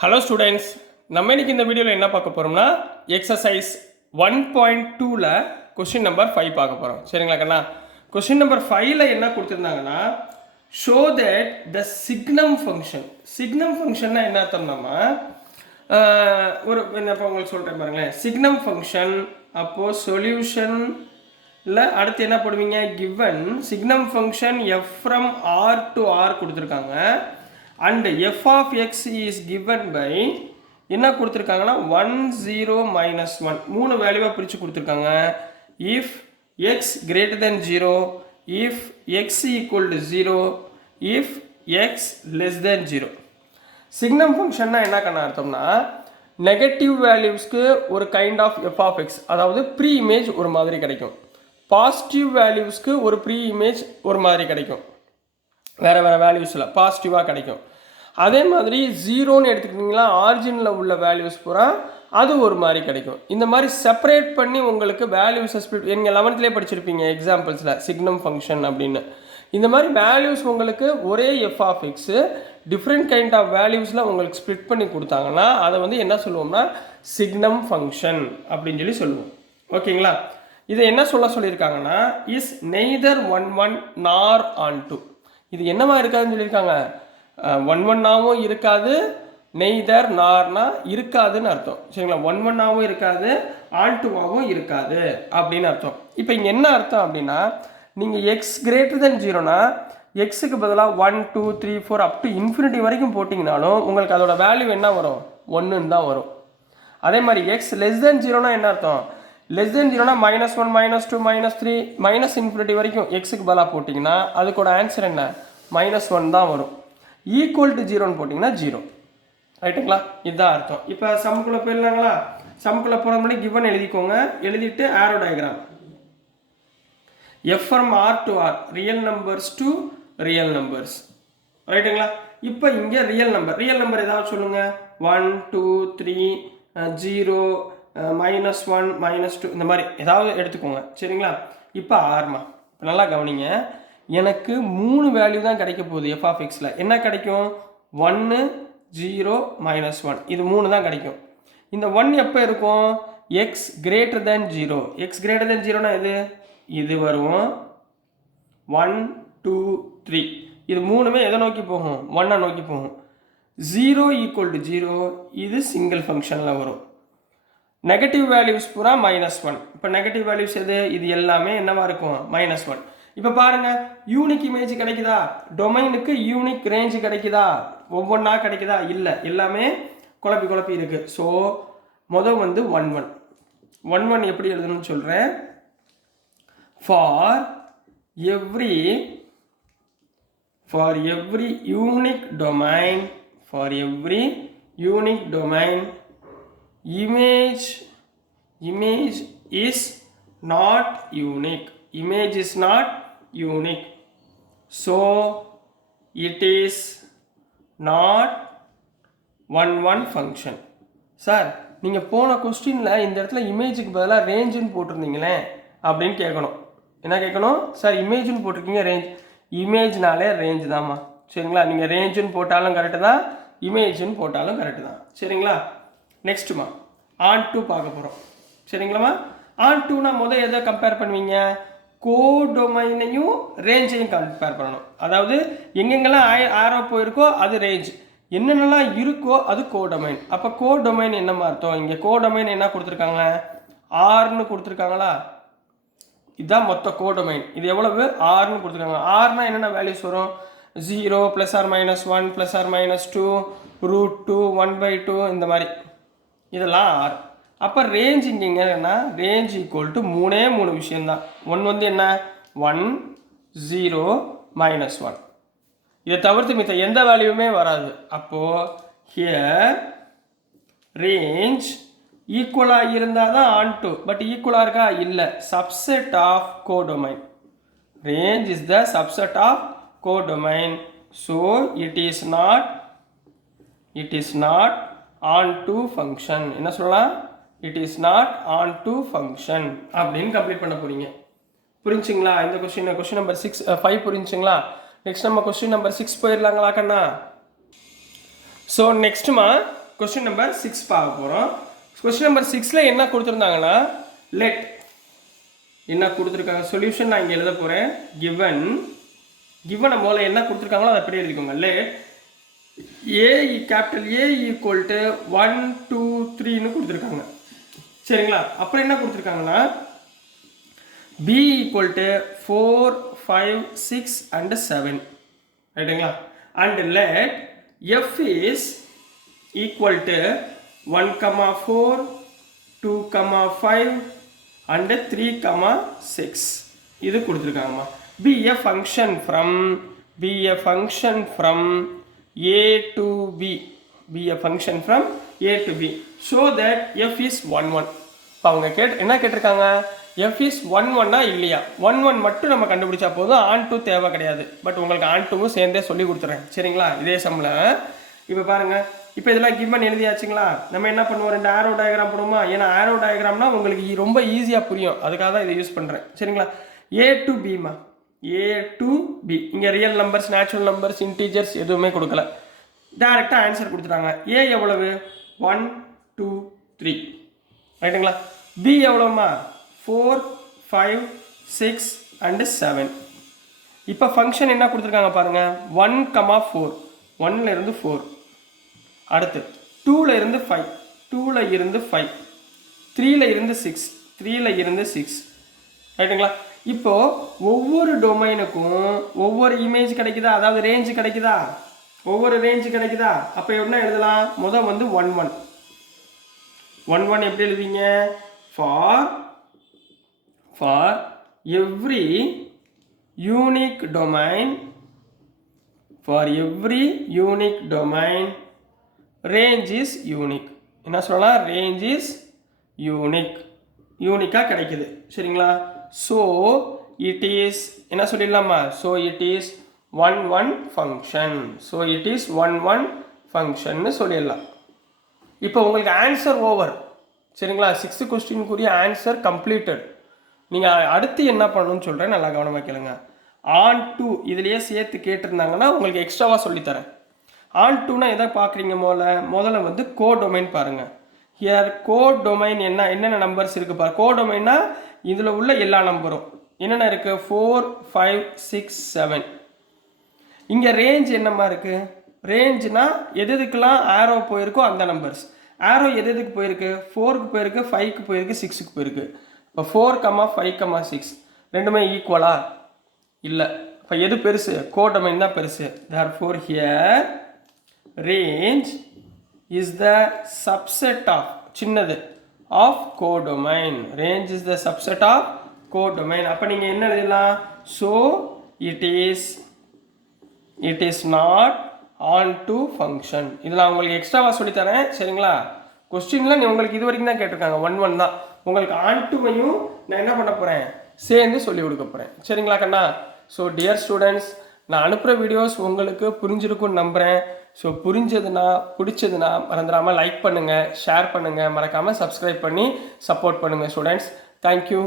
Hello students, நம்ம இன்னைக்கு இந்த வீடியோவில் என்ன பார்க்க போகிறோம்னா எக்ஸசைஸ் 1.2ல் கொஸ்டின் நம்பர் 5 பார்க்க போகிறோம். சரிங்களா கண்ணா? கொஸ்டின் நம்பர் 5ல் என்ன கொடுத்துருந்தாங்கன்னா, ஷோ தட் த சிக்னம் ஃபங்க்ஷன்னா என்ன அர்த்தம்னா, ஒரு இப்போ உங்களுக்கு சொல்கிறேன் பாருங்களேன். சிக்னம் ஃபங்க்ஷன் அப்போது சொல்யூஷனில் அடுத்து என்ன போடுவீங்க, given signum function F from R to R கொடுத்துருக்காங்க. And f of x is given by என்ன கொடுத்துருக்காங்கன்னா 1 0 minus 1 மூணு வேல்யூவாக பிரித்து கொடுத்துருக்காங்க. if x greater than 0, if x equal to 0, if x less than 0. Signum ஃபங்க்ஷன்னா என்ன கண்ணா அர்த்தம்னா, நெகட்டிவ் வேல்யூஸ்க்கு ஒரு kind of F of X, அதாவது ப்ரீ இமேஜ் ஒரு மாதிரி கிடைக்கும். பாசிட்டிவ் வேல்யூஸ்க்கு ஒரு ப்ரீ இமேஜ் ஒரு மாதிரி கிடைக்கும். வேறு வேல்யூஸில் பாசிட்டிவாக கிடைக்கும். அதே மாதிரி ஜீரோன்னு எடுத்துக்கிட்டிங்களா, ஆரிஜினில் உள்ள வேல்யூஸ் பூரா அது ஒரு மாதிரி கிடைக்கும். இந்த மாதிரி செப்பரேட் பண்ணி உங்களுக்கு வேல்யூஸை ஸ்பிளிட், நீங்கள் 11th படிச்சிருப்பீங்க எக்ஸாம்பிள்ஸில் சிக்னம் ஃபங்க்ஷன் அப்படின்னு. இந்த மாதிரி வேல்யூஸ் உங்களுக்கு ஒரே F of X different kind of வேல்யூஸில் உங்களுக்கு ஸ்ப்ளிட் பண்ணி கொடுத்தாங்கன்னா அதை வந்து என்ன சொல்லுவோம்னா சிக்னம் ஃபங்க்ஷன் அப்படின்னு சொல்லுவோம். ஓகேங்களா? இதை என்ன சொல்லியிருக்காங்கன்னா, இஸ் நெய்தர் 1 நார் ஆன் 2. இது என்னவா இருக்காதுன்னு சொல்லியிருக்காங்க. 1 இருக்காது, நெய்தர் நார்னா இருக்காதுன்னு அர்த்தம். சரிங்களா? 1 இருக்காது, ஆன் 2 இருக்காது அப்படின்னு அர்த்தம். இப்போ இங்கே என்ன அர்த்தம் அப்படின்னா, நீங்கள் எக்ஸ் கிரேட்டர் தென் 0னா எக்ஸுக்கு பதிலாக 1 2 3 4 அப் டு இன்ஃபினிட்டி வரைக்கும் போட்டிங்கனாலும் உங்களுக்கு அதோட வேல்யூ என்ன வரும், 1ன்னு தான் வரும். அதே மாதிரி எக்ஸ் லெஸ் தென் 0னா என்ன அர்த்தம், லெஸ் தென் 0னா -1 -2 -3 மைனஸ் இன்ஃபினிட்டி வரைக்கும் எக்ஸுக்கு பதிலாக போட்டிங்கன்னா அதுக்கோட ஆன்சர் என்ன, -1 தான் வரும். ஈக்குவல் டு 0ன்னு போட்டிங்கன்னா 0. ரைட்டுங்களா? இதுதான் அர்த்தம். இப்போ சம்குள்ளே போயிடலாங்களா? சம்குள்ளே போகிற முன்னாடி கிவன் எழுதிக்கோங்க. எழுதிட்டு arrow diagram. F from R to R, real numbers to real numbers. ரைட்டுங்களா? இப்போ இங்கே ரியல் நம்பர் ஏதாவது சொல்லுங்கள். 1 2 3 0 -1 -2 இந்த மாதிரி ஏதாவது எடுத்துக்கோங்க. சரிங்களா? இப்போ ஆர்மா நல்லா கவனிங்க. எனக்கு 3 வேல்யூ தான் கிடைக்க போகுது எஃப் ஆஃப் எக்ஸில். என்ன கிடைக்கும், 1 0 -1 இது 3 தான் கிடைக்கும். இந்த 1 எப்போ இருக்கும், X greater than 0. X greater than 0னா இது வரும். 1 2 3 இது 3மே எதை நோக்கி போகும், 1 நோக்கி போகும். 0 ஈக்குவல் டு 0 இது சிங்கிள் ஃபங்க்ஷனில் வரும். நெகட்டிவ் வேல்யூஸ் பூரா -1. இப்போ நெகட்டிவ் வேல்யூஸ் எது, இது எல்லாமே என்னவா இருக்கும், -1. இப்போ பாருங்க, யூனிக் இமேஜ் கிடைக்குதா, டொமைனுக்கு யூனிக் ரேஞ்ச் கிடைக்குதா, ஒவ்வொன்றா கிடைக்குதா, இல்லை, எல்லாமே குழப்பி இருக்கு. ஸோ மொதல் வந்து 1 எப்படி எழுதணும்னு சொல்கிறேன். For every unique domain image is not unique, so it is not 1 function. Sir, நீங்கள் போன கொஸ்டினில் இந்த இடத்துல இமேஜுக்கு பதிலாக ரேஞ்சுன்னு போட்டிருந்தீங்களே அப்படின்னு கேட்கணும். என்ன கேட்கணும், சார் இமேஜுன்னு போட்டிருக்கீங்க, இமேஜ்னாலே ரேஞ்ச் தாம்மா. சரிங்களா? நீங்கள் ரேஞ்சுன்னு போட்டாலும் கரெக்டு தான், இமேஜுன்னு போட்டாலும் கரெக்டு தான். சரிங்களா? நெக்ஸ்ட்டுமா ஆன் 2 பார்க்க போகிறோம். சரிங்களாம்மா? ஆன் 2னா முதல் எதை கம்பேர் பண்ணுவீங்க, கோடொமைனையும் ரேஞ்சையும் கம்பேர் பண்ணணும். அதாவது எங்கெங்கெல்லாம் ஆரோ போயிருக்கோ அது ரேஞ்ச், என்னென்னலாம் இருக்கோ அது கோடொமைன். அப்போ கோடொமைன் என்னமா அர்த்தம், இங்கே கோடொமைன் என்ன கொடுத்துருக்காங்க, ஆர்னு கொடுத்துருக்காங்களா, இதுதான் மொத்த கோடொமைன். இது எவ்வளவு, ஆர்னு கொடுத்துருக்காங்க. ஆர்னா என்னென்ன வேல்யூஸ் வரும், 0 +or -1 +or-2 √2 1/2 இந்த மாதிரி இதெல்லாம் ஆர். அப்போ ரேஞ்ச் இங்கே என்னன்னா, ரேஞ்ச் ஈக்குவல் டு 3 விஷயம்தான். 1 வந்து என்ன, 1 0 -1. இதை தவிர்த்து மித்த எந்த வேல்யூமே வராது. அப்போது ஹியர் ரேஞ்ச் ஈக்குவலாக இருந்தால் தான் ஆன் 2, பட் ஈக்குவலாக இருக்கா, இல்லை. Subset of codomain, range is the subset of codomain. So it is not on 2 function. என்ன சொல்லலாம், it is not on 2 function அப்படின்னு கம்ப்ளீட் பண்ண போறீங்க. புரிஞ்சுங்களா? இந்த கொஸ்டின் நம்பர் 5 புரிஞ்சுங்களா? நெக்ஸ்ட் நம்ம கொஸ்டின் நம்பர் 6 போயிடலாங்களா கண்ணா? ஸோ நெக்ஸ்ட்டுமா கொஸ்டின் நம்பர் 6 பார்க்க போகிறோம். கொஸ்டின் நம்பர் 6ல் என்ன கொடுத்துருந்தாங்கன்னா லெட் என்ன கொடுத்துருக்காங்க சொல்யூஷன் நான் இங்கே எழுத போகிறேன். கிவன் போல என்ன கொடுத்துருக்காங்களோ அதை அப்படியே எழுதிக்கோங்க. Let capital A equal to 1 2 3ன்னு கொடுத்துருக்காங்க. சரிங்களா? அப்புறம் என்ன கொடுத்துருக்காங்கன்னா பி ஈக்குவல் டு 4 5 6 and 7 ரைட்டுங்களா? And let F is equal to 1 4 2 5 and 3 6 இது கொடுத்துருக்காங்கம்மா. be a function from a to b, be a function from a to b so that f is 1 1. இப்போ அவங்க என்ன கேட்டிருக்காங்க, f is 1 1 இல்லையா? 1 1 மட்டும் நம்ம கண்டுபிடிச்சா போதும், ஆன் 2 தேவை கிடையாது. பட் உங்களுக்கு ஆன் 2வும் சேர்ந்தே சொல்லி கொடுத்துறேன். சரிங்களா? இதே சம்மில் இப்போ பாருங்கள், இப்போ இதெல்லாம் கிவன் எழுதியாச்சுங்களா? நம்ம என்ன பண்ணுவோம், 2 ஆரோ டயக்ராம் பண்ணுவோமா? ஏன்னா ஆரோ டயக்ராம்னா உங்களுக்கு ரொம்ப ஈஸியாக புரியும், அதுக்காக தான் இதை யூஸ் பண்ணுறேன். சரிங்களா? a to b a to b இங்கே real numbers natural numbers integers எதுவுமே கொடுக்கல, டைரெக்டாக ஆன்சர் கொடுத்துட்டாங்க. a எவ்வளவு 1 2 3 ரைட்டுங்களா? b எவ்வளோமா 4 5 6 and 7. இப்போ ஃபங்க்ஷன் என்ன கொடுத்துருக்காங்க பாருங்கள், 1 4 1ல் இருந்து 4, அடுத்து 2ல் இருந்து 5 2ல் இருந்து 5 3ல் இருந்து 6 3ல் இருந்து 6 ரைட்டுங்களா? இப்போது ஒவ்வொரு டொமைனுக்கும் ஒவ்வொரு இமேஜ் கிடைக்குதா, அதாவது ரேஞ்சு கிடைக்குதா, ஒவ்வொரு ரேஞ்சு கிடைக்குதா? அப்போ என்ன எழுதலாம், முதல் வந்து 1 1 எப்படி எழுதிங்க, for every unique domain range is unique. என்ன சொல்லலாம், range is unique, யூனிக்காக கிடைக்குது. சரிங்களா? ஸோ இட் இஸ் என்ன சொல்லிடலாமா, so it is 1 1 function, so it is 1 1 ஃபங்க்ஷன்னு சொல்லிடலாம். இப்போ உங்களுக்கு ஆன்சர் ஓவர். சரிங்களா? 6th கொஸ்டினுக்குரிய answer completed. நீங்கள் அடுத்து என்ன பண்ணணும்னு சொல்கிறேன், நல்லா கவனமாக கேளுங்க. ஆன் 2 இதுலேயே சேர்த்து கேட்டிருந்தாங்கன்னா உங்களுக்கு எக்ஸ்ட்ராவாக சொல்லித்தரேன். ஆன் 2னா எதை பார்க்குறீங்க, முதல்ல வந்து கோடொமைன் பாருங்கள். ஹியர் கோடொமைன் என்னென்ன நம்பர்ஸ் இருக்குது பாரு. கோடொமைன்னா இதில் உள்ள எல்லா நம்பரும் என்னென்ன இருக்குது, 4 5 6 7. இங்கே ரேஞ்ச் என்னமா இருக்குது, ரேஞ்சுனா எதுக்கெல்லாம் ஆரோ போயிருக்கோ அந்த நம்பர்ஸ். ஆரோ எதுக்கு போயிருக்கு, 4க்கு போயிருக்கு, 5க்கு போயிருக்கு, 6க்கு போயிருக்கு. இப்போ 4 5 6 ரெண்டுமே ஈக்குவலா இல்லை. இப்போ எது பெருசு, கோடொமைன் தான் பெருசு. therefore here range is the subset of சின்னது of codomain. range is the subset of codomain. அப்போ நீங்கள் என்ன எழுதலாம், so it is not onto function. இதில் உங்களுக்கு எக்ஸ்ட்ராவாக சொல்லித்தரேன். சரிங்களா? கொஸ்டினில் உங்களுக்கு இது வரைக்கும் தான் கேட்டிருக்காங்க, 1 1 தான். உங்களுக்கு ஆன்டுவையும் நான் என்ன பண்ண போகிறேன், சேர்ந்து சொல்லி கொடுக்க போகிறேன். சரிங்களா கண்ணா? ஸோ டியர் ஸ்டூடெண்ட்ஸ், நான் அனுப்புகிற வீடியோஸ் உங்களுக்கு புரிஞ்சிருக்குன்னு நம்புகிறேன். ஸோ பிடிச்சதுன்னா மறந்துடாமல் லைக் பண்ணுங்கள், ஷேர் பண்ணுங்கள், மறக்காமல் சப்ஸ்கிரைப் பண்ணி சப்போர்ட் பண்ணுங்கள் ஸ்டூடெண்ட்ஸ். தேங்க்யூ.